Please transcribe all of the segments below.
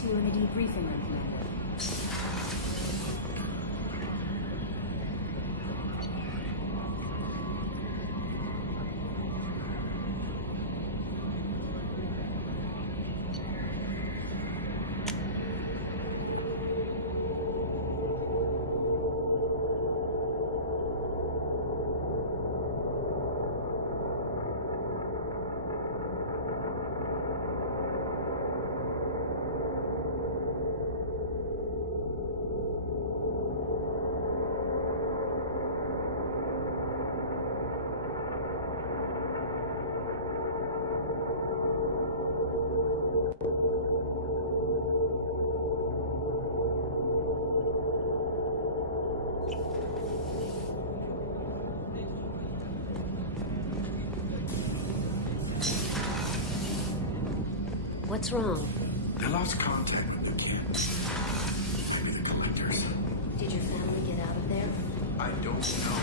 to you in a debriefing room, Commander. What's wrong? They lost contact with the kids. Maybe the collectors. Did your family get out of there? I don't know.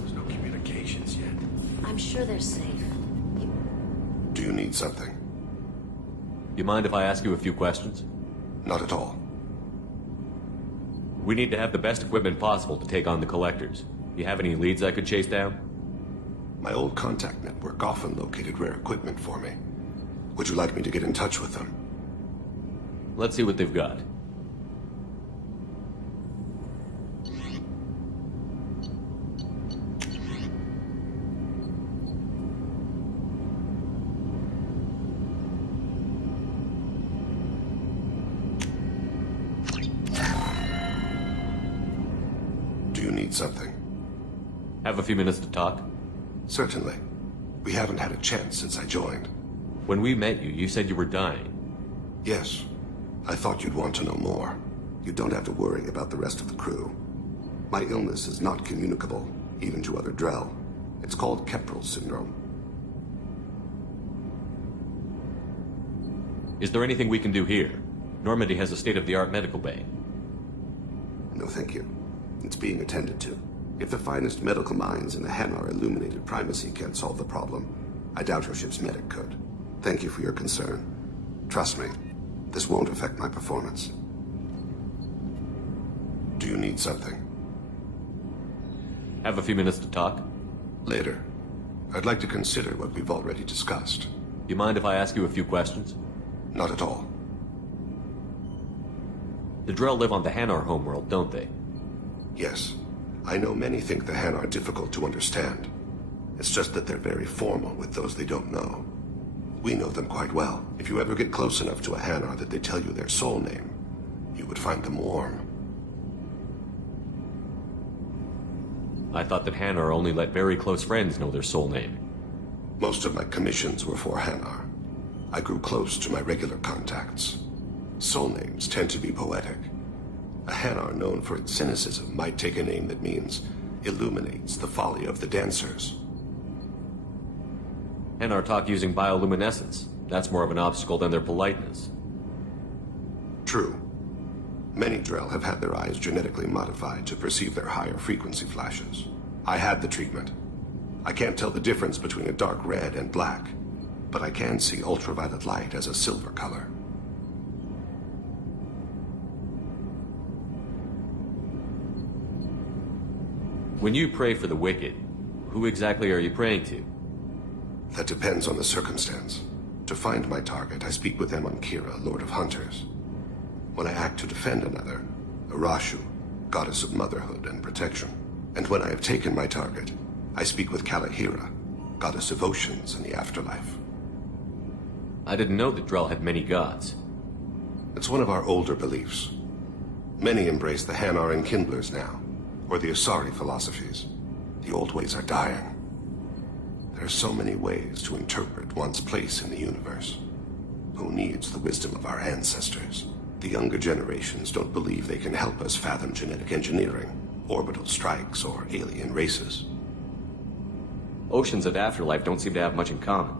There's no communications yet. I'm sure they're safe. Do you need something? You mind if I ask you a few questions? Not at all. We need to have the best equipment possible to take on the collectors. Do you have any leads I could chase down? My old contact network often located rare equipment for me. Would you like me to get in touch with them? Let's see what they've got. Do you need something? Have a few minutes to talk? Certainly. We haven't had a chance since I joined. When we met you, you said you were dying. Yes. I thought you'd want to know more. You don't have to worry about the rest of the crew. My illness is not communicable, even to other Drell. It's called Keprel syndrome. Is there anything we can do here? Normandy has a state-of-the-art medical bay. No, thank you. It's being attended to. If the finest medical minds in the Hanar illuminated primacy can't solve the problem, I doubt your ship's medic could. Thank you for your concern. Trust me, this won't affect my performance. Do you need something? Have a few minutes to talk? Later. I'd like to consider what we've already discussed. You mind if I ask you a few questions? Not at all. The Drell live on the Hanar homeworld, don't they? Yes. I know many think the Hanar are difficult to understand. It's just that they're very formal with those they don't know. We know them quite well. If you ever get close enough to a Hanar that they tell you their soul name, you would find them warm. I thought that Hanar only let very close friends know their soul name. Most of my commissions were for Hanar. I grew close to my regular contacts. Soul names tend to be poetic. A Hanar known for its cynicism might take a name that means illuminates the folly of the dancers. Hanar talk using bioluminescence. That's more of an obstacle than their politeness. True. Many Drell have had their eyes genetically modified to perceive their higher frequency flashes. I had the treatment. I can't tell the difference between a dark red and black, but I can see ultraviolet light as a silver color. When you pray for the wicked, who exactly are you praying to? That depends on the circumstance. To find my target, I speak with them on Kira, Lord of Hunters. When I act to defend another, Arashu, goddess of motherhood and protection. And when I have taken my target, I speak with Kalahira, goddess of oceans and the afterlife. I didn't know that Drell had many gods. It's one of our older beliefs. Many embrace the Hanar and Kindlers now, or the Asari philosophies. The old ways are dying. There are so many ways to interpret one's place in the universe. Who needs the wisdom of our ancestors? The younger generations don't believe they can help us fathom genetic engineering, orbital strikes, or alien races. Oceans and afterlife don't seem to have much in common.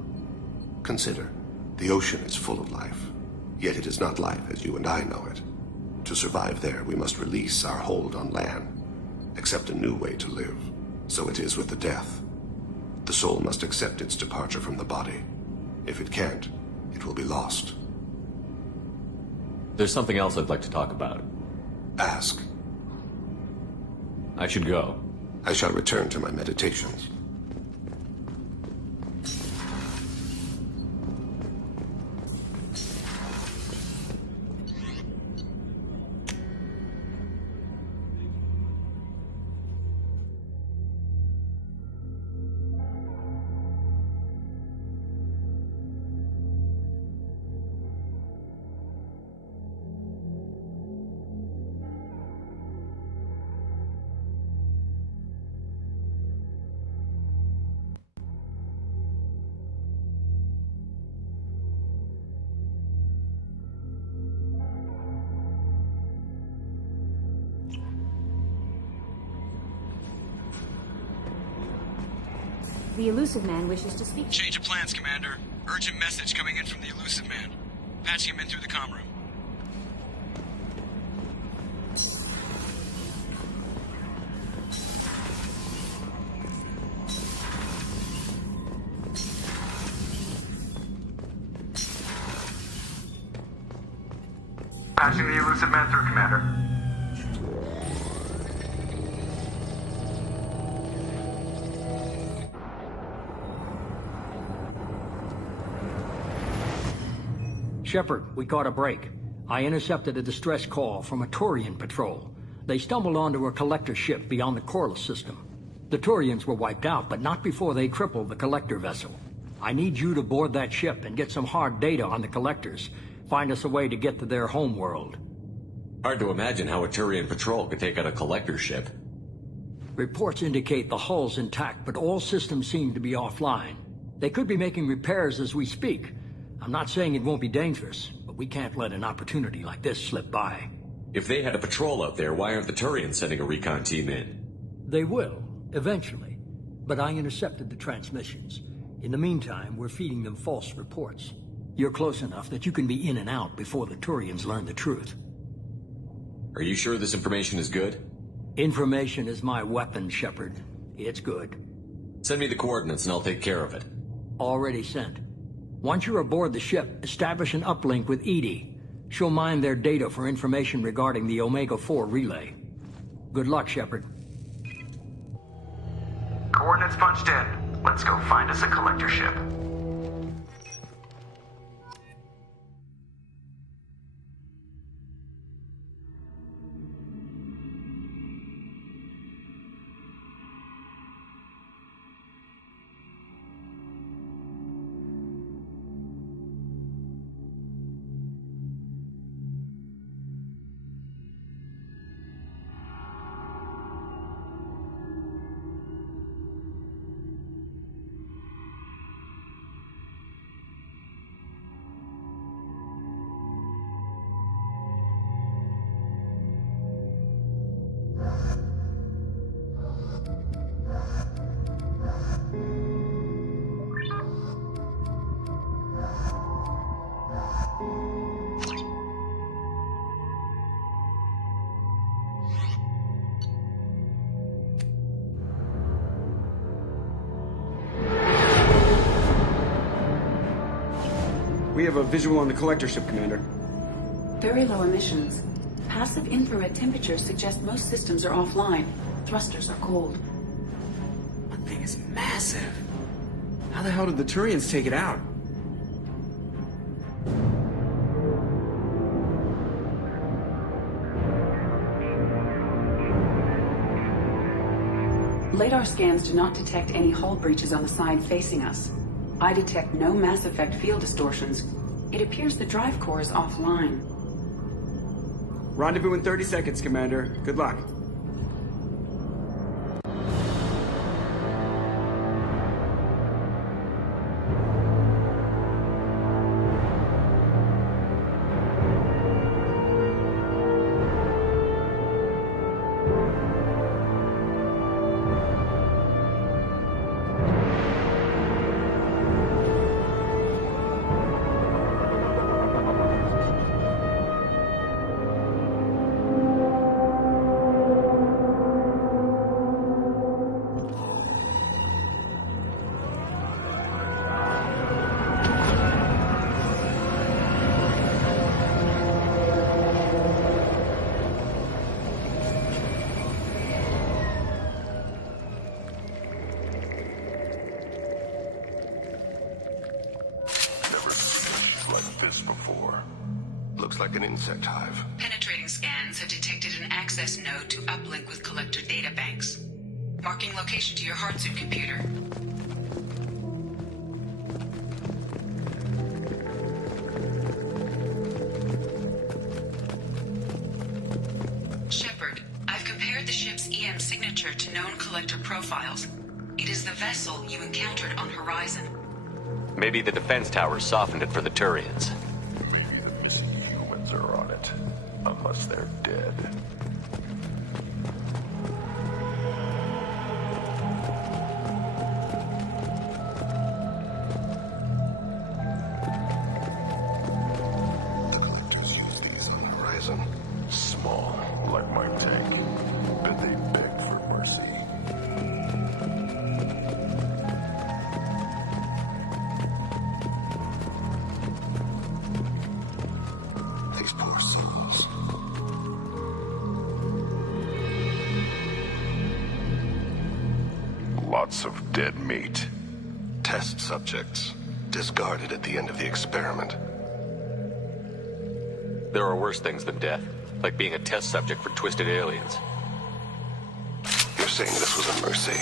Consider, the ocean is full of life, yet it is not life as you and I know it. To survive there, we must release our hold on land, accept a new way to live. So it is with the death. The soul must accept its departure from the body. If it can't, it will be lost. There's something else I'd like to talk about. Ask. I should go. I shall return to my meditations. The elusive man wishes to speak. Change of plans, Commander. Urgent message coming in from the elusive man. Patching him in through the comm room. Patching the elusive man through, Commander. Shepard, we caught a break. I intercepted a distress call from a Turian patrol. They stumbled onto a collector ship beyond the Corliss system. The Turians were wiped out, but not before they crippled the collector vessel. I need you to board that ship and get some hard data on the collectors. Find us a way to get to their home world. Hard to imagine how a Turian patrol could take out a collector ship. Reports indicate the hull's intact, but all systems seem to be offline. They could be making repairs as we speak. I'm not saying it won't be dangerous, but we can't let an opportunity like this slip by. If they had a patrol out there, why aren't the Turians sending a recon team in? They will, eventually. But I intercepted the transmissions. In the meantime, we're feeding them false reports. You're close enough that you can be in and out before the Turians learn the truth. Are you sure this information is good? Information is my weapon, Shepard. It's good. Send me the coordinates and I'll take care of it. Already sent. Once you're aboard the ship, establish an uplink with Edie. She'll mine their data for information regarding the Omega-4 relay. Good luck, Shepard. Coordinates punched in. Let's go find us a collector ship. We have a visual on the collector ship, Commander. Very low emissions. Passive infrared temperatures suggest most systems are offline. Thrusters are cold. That thing is massive. How the hell did the Turians take it out? Radar scans do not detect any hull breaches on the side facing us. I detect no mass effect field distortions. It appears the drive core is offline. Rendezvous in 30 seconds, Commander. Good luck. Looks like an insect hive. Penetrating scans have detected an access node to uplink with collector databanks. Marking location to your hardsuit computer. Shepard, I've compared the ship's EM signature to known collector profiles. It is the vessel you encountered on Horizon. Maybe the defense towers softened it for the Turians. Maybe the missing humans are on it. Unless they're dead. The collectors use these on Horizon. Small, like my tank. But they beg for mercy. These poor souls. Lots of dead meat. Test subjects. Discarded at the end of the experiment. There are worse things than death, like being a test subject for twisted aliens. You're saying this was a mercy?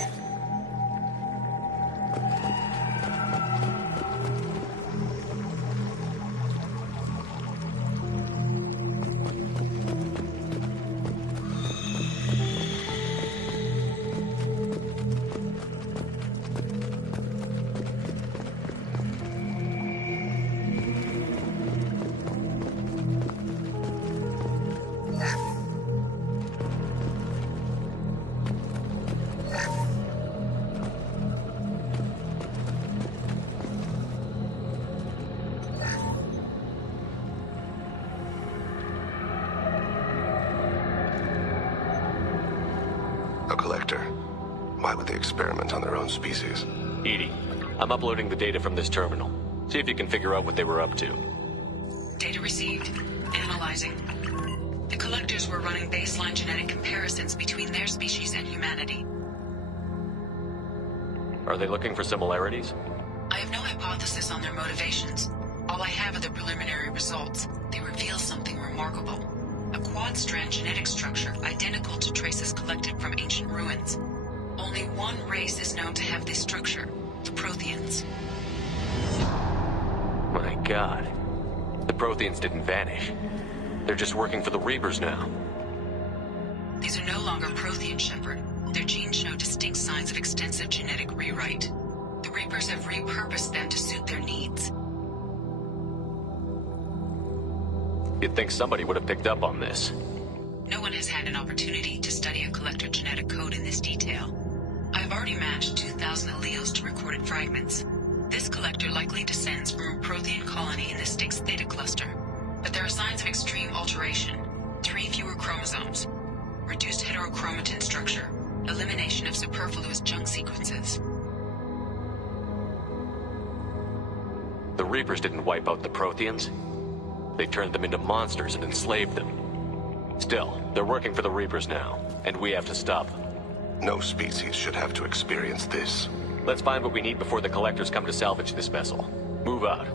A collector. Why would they experiment on their own species? Edie, I'm uploading the data from this terminal. See if you can figure out what they were up to. Data received. Analyzing. The collectors were running baseline genetic comparisons between their species and humanity. Are they looking for similarities? I have no hypothesis on their motivations. All I have are the preliminary results. They reveal something remarkable. A quad-strand genetic structure identical to traces collected from ancient ruins. Only one race is known to have this structure, the Protheans. My God. The Protheans didn't vanish. They're just working for the Reapers now. These are no longer Prothean, Shepard. Their genes show distinct signs of extensive genetic rewrite. The Reapers have repurposed them to suit their needs. You'd think somebody would have picked up on this. No one has had an opportunity to study a collector genetic code in this detail. I have already matched 2,000 alleles to recorded fragments. This collector likely descends from a Prothean colony in the Styx Theta cluster. But there are signs of extreme alteration. 3 fewer chromosomes. Reduced heterochromatin structure. Elimination of superfluous junk sequences. The Reapers didn't wipe out the Protheans. They turned them into monsters and enslaved them. Still, they're working for the Reapers now, and we have to stop them. No species should have to experience this. Let's find what we need before the collectors come to salvage this vessel. Move out.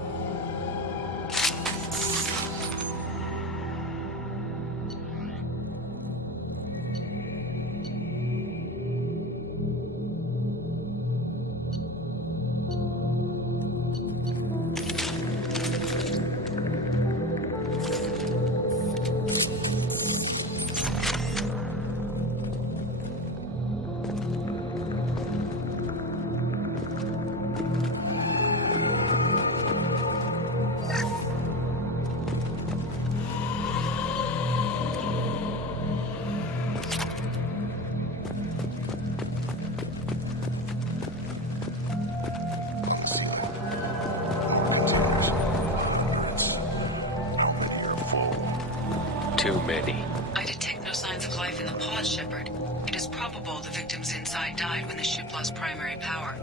Too many. I detect no signs of life in the pod, Shepard. It is probable the victims inside died when the ship lost primary power.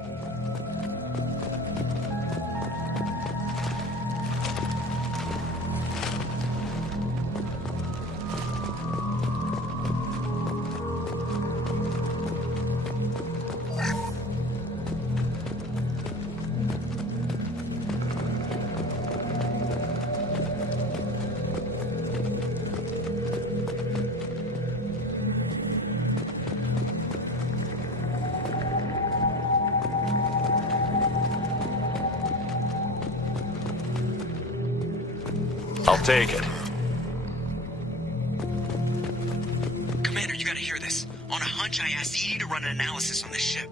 I'll take it. Commander, you gotta hear this. On a hunch, I asked Edie to run an analysis on this ship.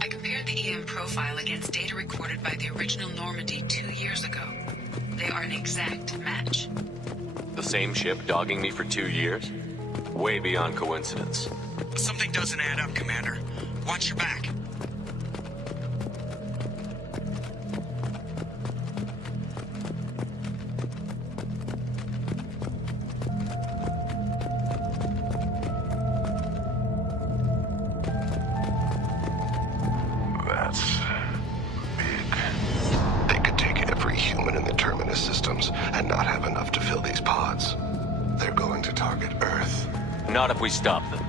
I compared the EM profile against data recorded by the original Normandy 2 years ago. They are an exact match. The same ship dogging me for 2 years? Way beyond coincidence. Something doesn't add up, Commander. Watch your back. That's big. They could take every human in the Terminus systems and not have enough to fill these pods. They're going to target Earth. Not if we stop them.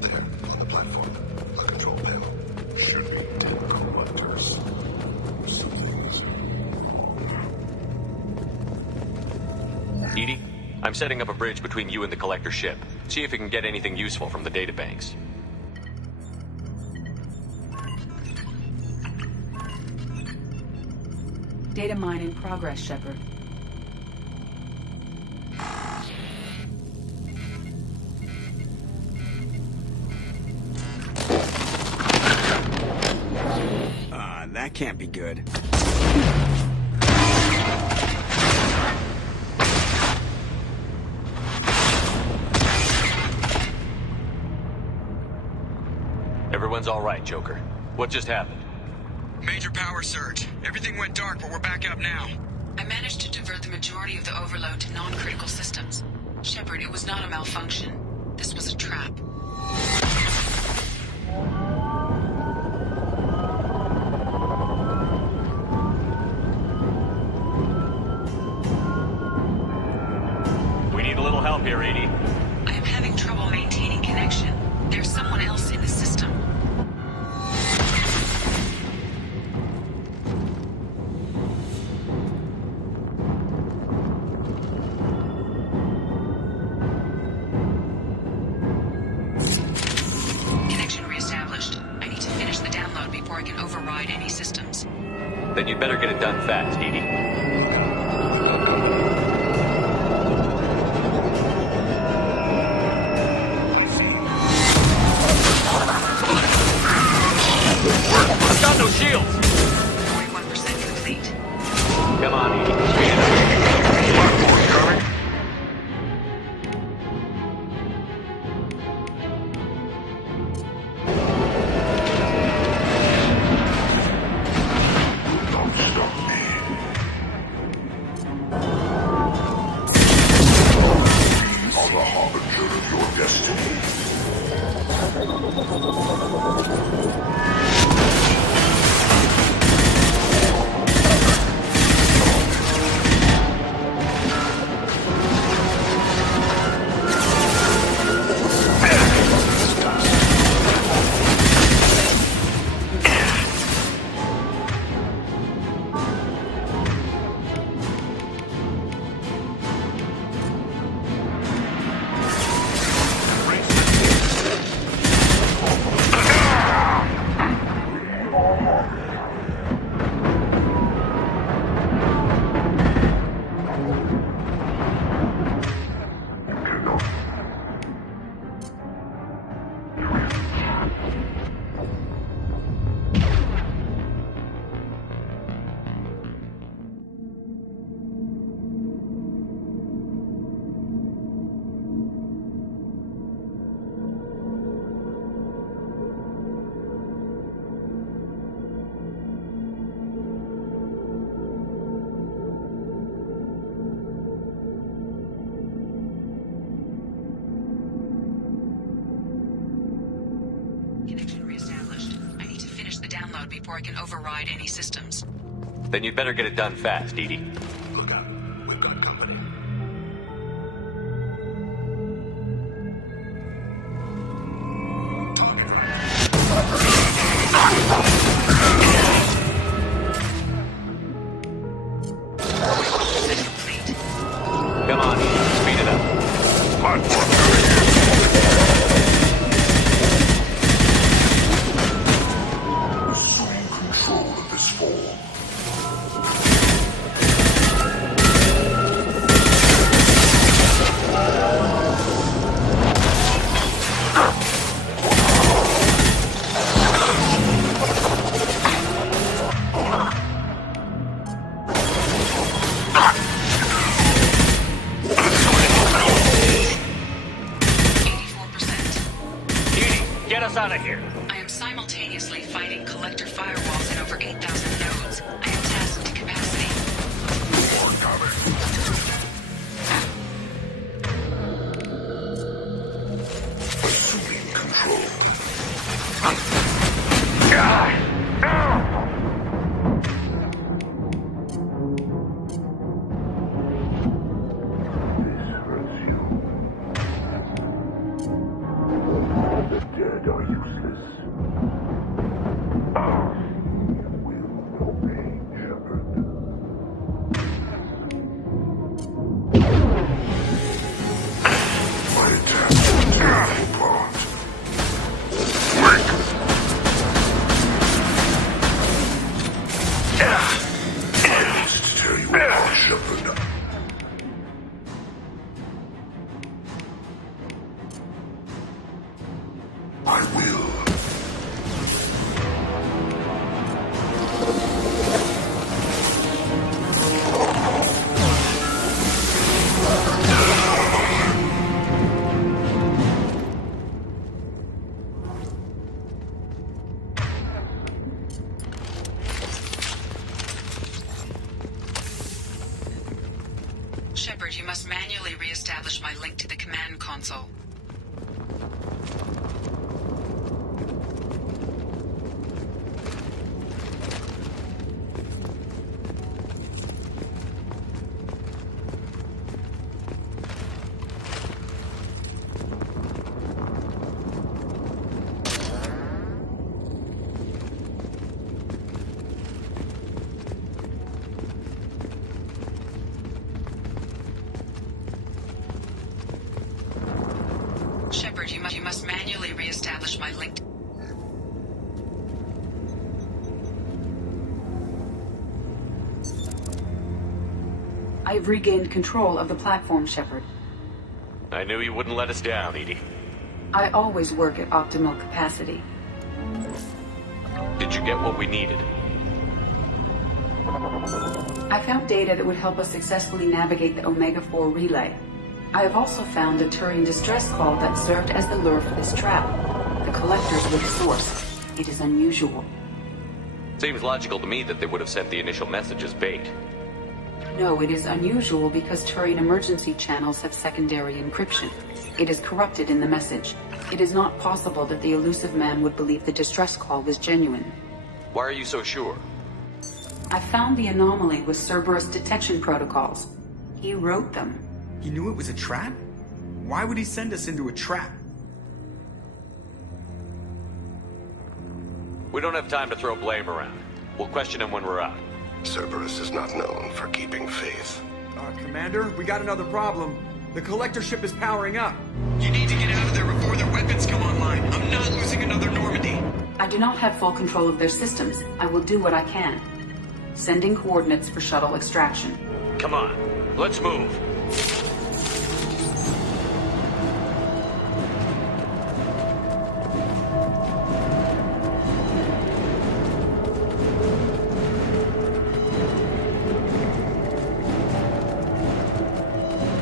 There, on the platform. A control panel. Should be 10 collectors. Something's wrong. Edie, I'm setting up a bridge between you and the collector ship. See if you can get anything useful from the databanks. Data mine in progress, Shepard. That can't be good. Everyone's all right, Joker. What just happened? Major power surge. Everything went dark, but we're back up now. I managed to divert the majority of the overload to non-critical systems. Shepard, it was not a malfunction. This was a trap. We need a little help here, Edie. I am having trouble maintaining connection. There's someone else in the system. Connection reestablished. I need to finish the download before I can override any systems. Then you'd better get it done fast, Edie. I've got no shields! 41% complete. Come on, Edie. Speed it up. Don't stop me. I'm the harbinger of your destiny. Connection reestablished. I need to finish the download before I can override any systems. Then you'd better get it done fast, Edie. Look out. We've got company. Get us out of here. I am simultaneously fighting collector firewalls in over 8,000 nodes. I am tasked to capacity. More coming. Assuming control. Dead are useless. Will obey, Shepard. My task is to take part. Wait. I must tear you apart, Shepard. I will. Shepard, you must manually re-establish my link to the command console. Shepard, you must manually re-establish my link. I have regained control of the platform, Shepard. I knew you wouldn't let us down, Edie. I always work at optimal capacity. Did you get what we needed? I found data that would help us successfully navigate the Omega-4 relay. I have also found a Turian distress call that served as the lure for this trap. The collectors were the source. It is unusual. Seems logical to me that they would have sent the initial message as bait. No, it is unusual because Turian emergency channels have secondary encryption. It is corrupted in the message. It is not possible that the elusive man would believe the distress call was genuine. Why are you so sure? I found the anomaly with Cerberus detection protocols. He wrote them. He knew it was a trap? Why would he send us into a trap? We don't have time to throw blame around. We'll question him when we're out. Cerberus is not known for keeping faith. Commander, we got another problem. The collector ship is powering up. You need to get out of there before their weapons come online. I'm not losing another Normandy. I do not have full control of their systems. I will do what I can. Sending coordinates for shuttle extraction. Come on, let's move.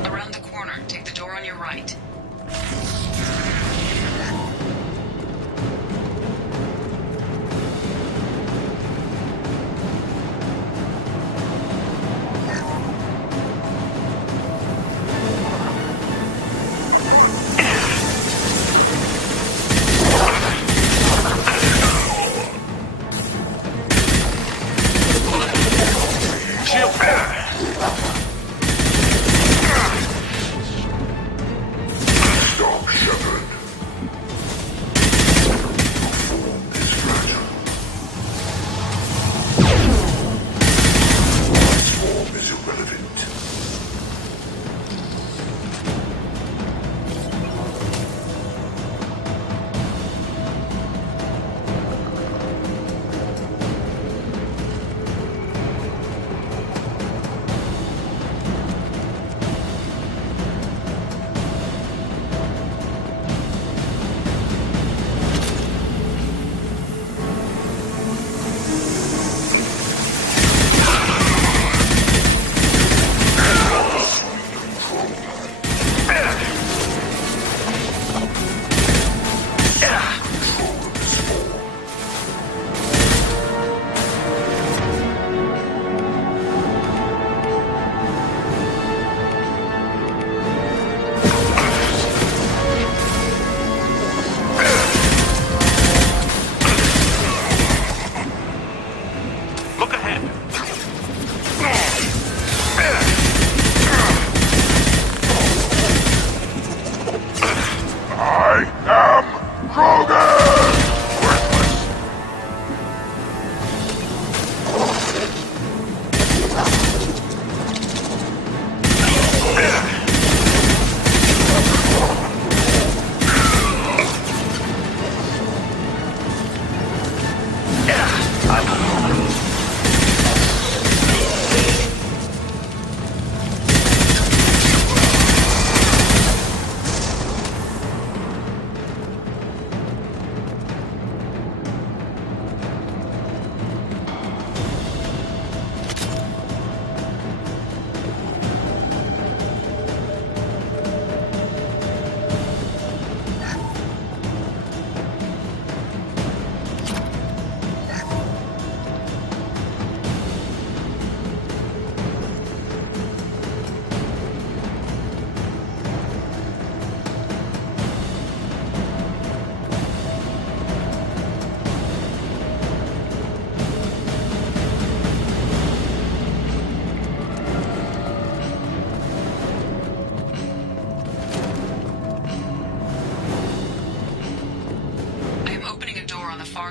Around the corner, take the door on your right.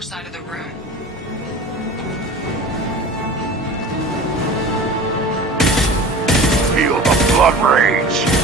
Side of the room. Feel the blood rage!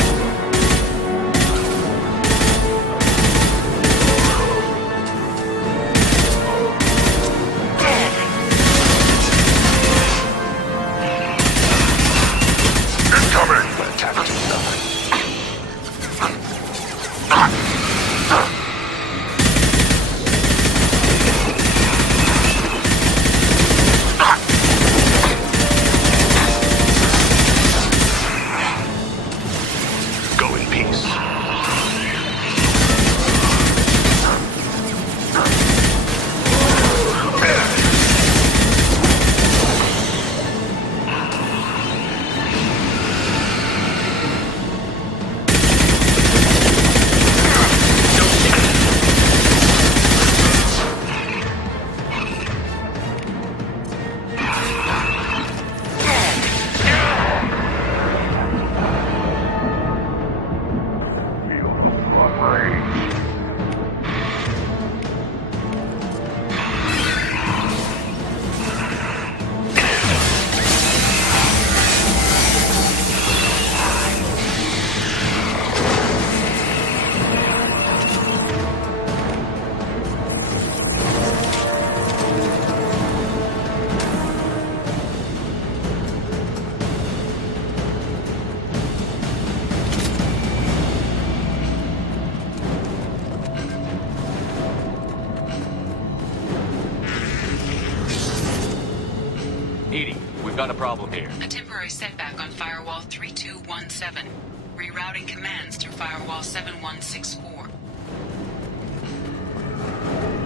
Got a problem here. A temporary setback on firewall 3217. Rerouting commands through firewall 7164.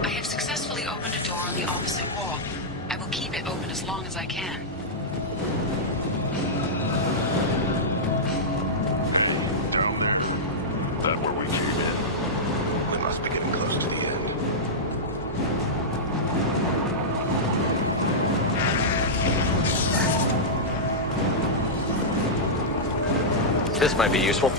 I have successfully opened a door on the opposite wall. I will keep it open as long as I can. Down there? That where we came in? We must be getting close to the end. This might be useful.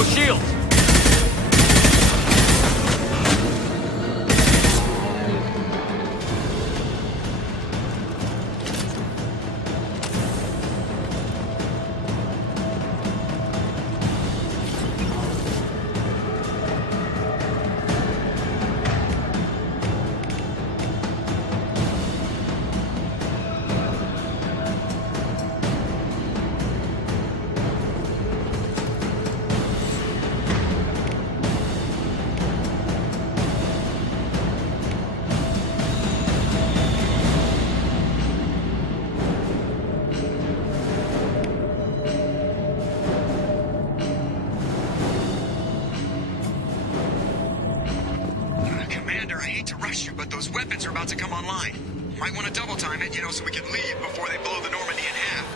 no shields! Weapons are about to come online. Might want to double time it, so we can leave before they blow the Normandy in half.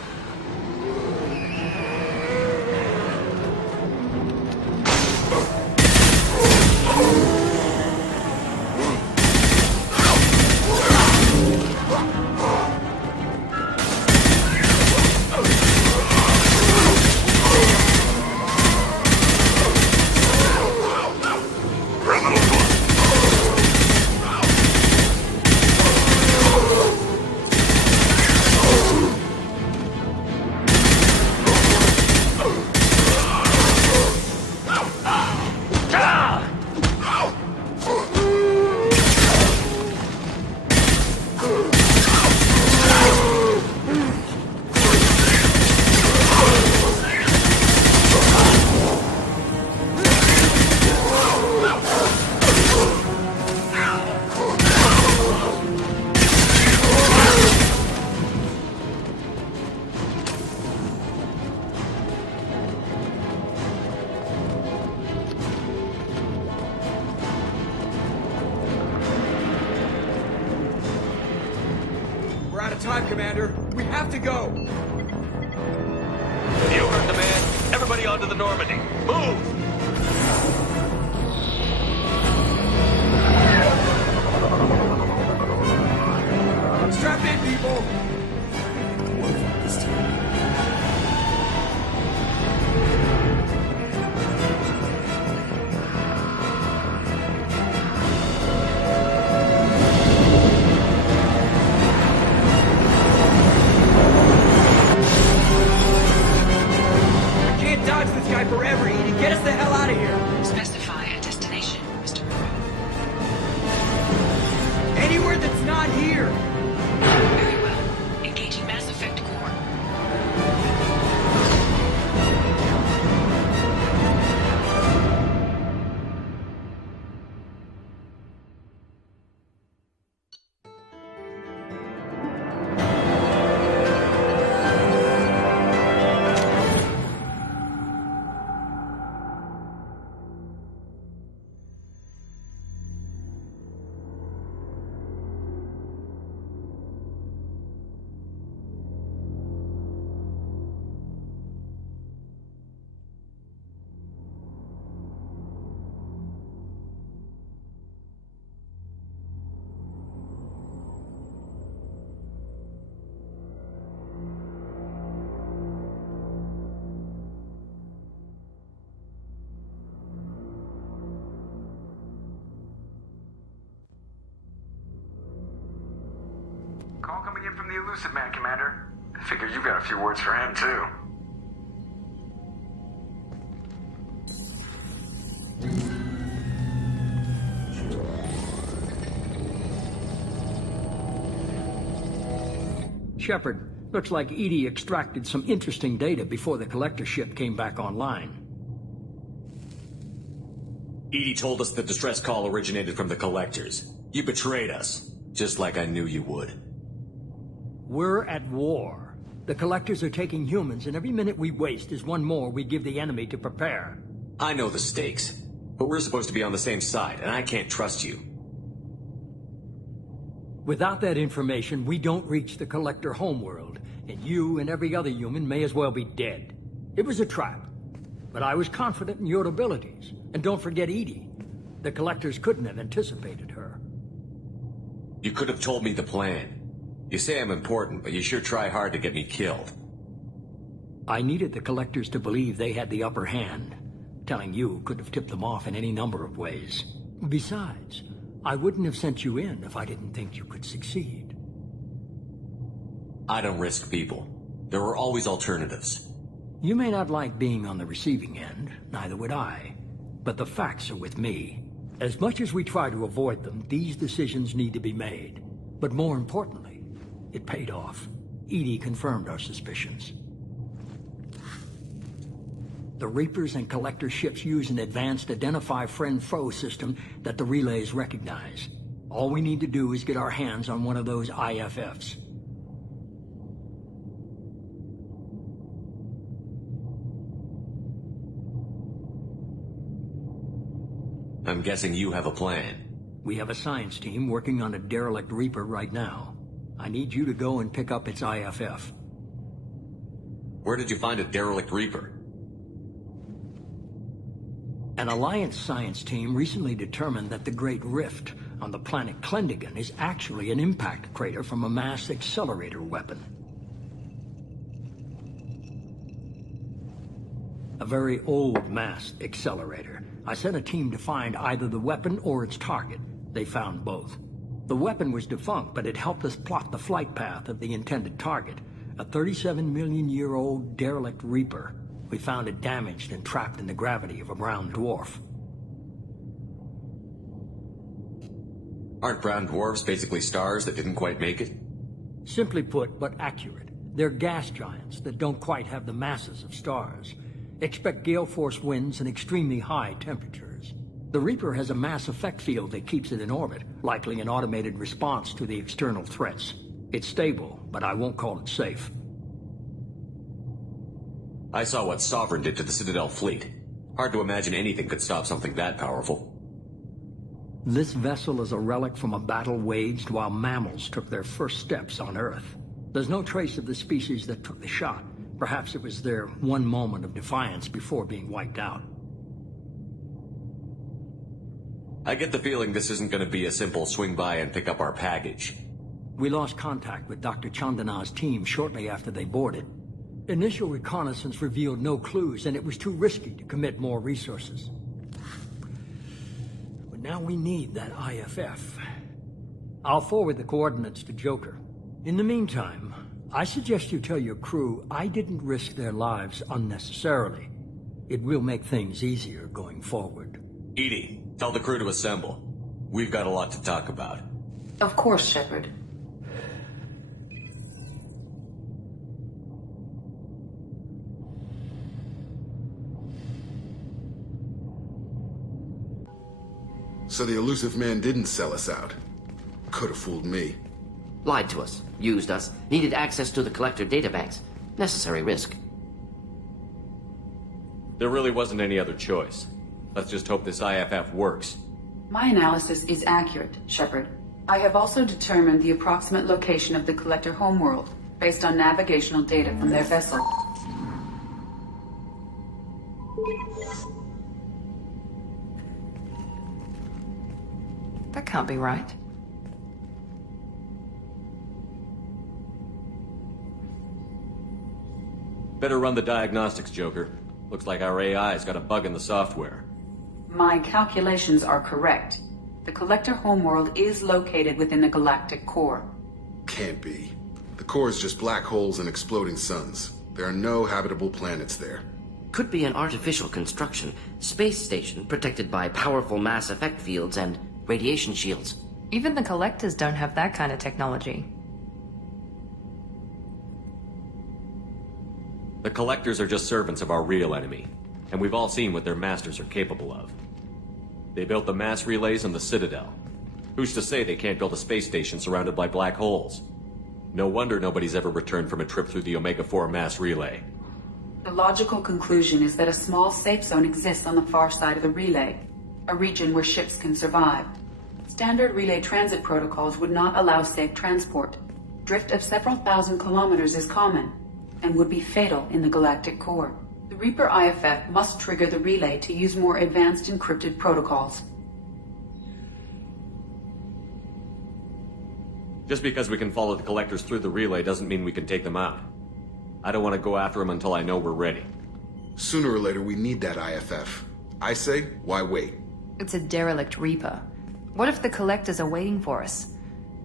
Time, Commander. We have to go. You heard the man. Everybody onto the Normandy. Move! Strap in, people. Forever, Edie. Get us the hell out of here. Specify a destination, Mr. Monroe. Anywhere that's not here. Very well. Engaging Mass Effect core. Call coming in from the Elusive Man, Commander. I figure you've got a few words for him, too. Shepard, looks like Edie extracted some interesting data before the collector ship came back online. Edie told us the distress call originated from the collectors. You betrayed us, just like I knew you would. We're at war. The collectors are taking humans, and every minute we waste is one more we give the enemy to prepare. I know the stakes, but we're supposed to be on the same side, and I can't trust you. Without that information, we don't reach the collector homeworld, and you and every other human may as well be dead. It was a trap, but I was confident in your abilities. And don't forget Edie. The collectors couldn't have anticipated her. You could have told me the plan. You say I'm important, but you sure try hard to get me killed. I needed the collectors to believe they had the upper hand. Telling you could have tipped them off in any number of ways. Besides, I wouldn't have sent you in if I didn't think you could succeed. I don't risk people. There are always alternatives. You may not like being on the receiving end, neither would I. But the facts are with me. As much as we try to avoid them, these decisions need to be made. But more importantly, it paid off. Edie confirmed our suspicions. The Reapers and Collector ships use an advanced Identify Friend-Foe system that the relays recognize. All we need to do is get our hands on one of those IFFs. I'm guessing you have a plan. We have a science team working on a derelict Reaper right now. I need you to go and pick up its IFF. Where did you find a derelict Reaper? An Alliance science team recently determined that the Great Rift on the planet Klendigan is actually an impact crater from a mass accelerator weapon. A very old mass accelerator. I sent a team to find either the weapon or its target. They found both. The weapon was defunct, but it helped us plot the flight path of the intended target, a 37-million-year-old derelict Reaper. We found it damaged and trapped in the gravity of a brown dwarf. Aren't brown dwarfs basically stars that didn't quite make it? Simply put, but accurate. They're gas giants that don't quite have the masses of stars. Expect gale force winds and extremely high temperatures. The Reaper has a mass effect field that keeps it in orbit, likely an automated response to the external threats. It's stable, but I won't call it safe. I saw what Sovereign did to the Citadel fleet. Hard to imagine anything could stop something that powerful. This vessel is a relic from a battle waged while mammals took their first steps on Earth. There's no trace of the species that took the shot. Perhaps it was their one moment of defiance before being wiped out. I get the feeling this isn't going to be a simple swing by and pick up our package. We lost contact with Dr. Chandana's team shortly after they boarded. Initial reconnaissance revealed no clues, and it was too risky to commit more resources. But now we need that IFF. I'll forward the coordinates to Joker. In the meantime, I suggest you tell your crew I didn't risk their lives unnecessarily. It will make things easier going forward. Edie, tell the crew to assemble. We've got a lot to talk about. Of course, Shepard. So the elusive man didn't sell us out. Could have fooled me. Lied to us, used us, needed access to the Collector databanks. Necessary risk. There really wasn't any other choice. Let's just hope this IFF works. My analysis is accurate, Shepard. I have also determined the approximate location of the Collector homeworld, based on navigational data from their vessel. That can't be right. Better run the diagnostics, Joker. Looks like our AI's got a bug in the software. My calculations are correct. The Collector homeworld is located within the galactic core. Can't be. The core is just black holes and exploding suns. There are no habitable planets there. Could be an artificial construction, space station protected by powerful mass effect fields and radiation shields. Even the Collectors don't have that kind of technology. The Collectors are just servants of our real enemy, and we've all seen what their masters are capable of. They built the mass relays on the Citadel. Who's to say they can't build a space station surrounded by black holes? No wonder nobody's ever returned from a trip through the Omega-4 mass relay. The logical conclusion is that a small safe zone exists on the far side of the relay, a region where ships can survive. Standard relay transit protocols would not allow safe transport. Drift of several thousand kilometers is common, and would be fatal in the galactic core. The Reaper IFF must trigger the relay to use more advanced encrypted protocols. Just because we can follow the Collectors through the relay doesn't mean we can take them out. I don't want to go after them until I know we're ready. Sooner or later, we need that IFF. I say, why wait? It's a derelict Reaper. What if the collectors are waiting for us?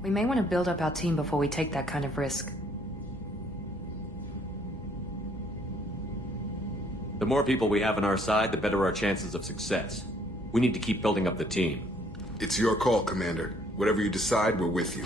We may want to build up our team before we take that kind of risk. The more people we have on our side, the better our chances of success. We need to keep building up the team. It's your call, Commander. Whatever you decide, we're with you.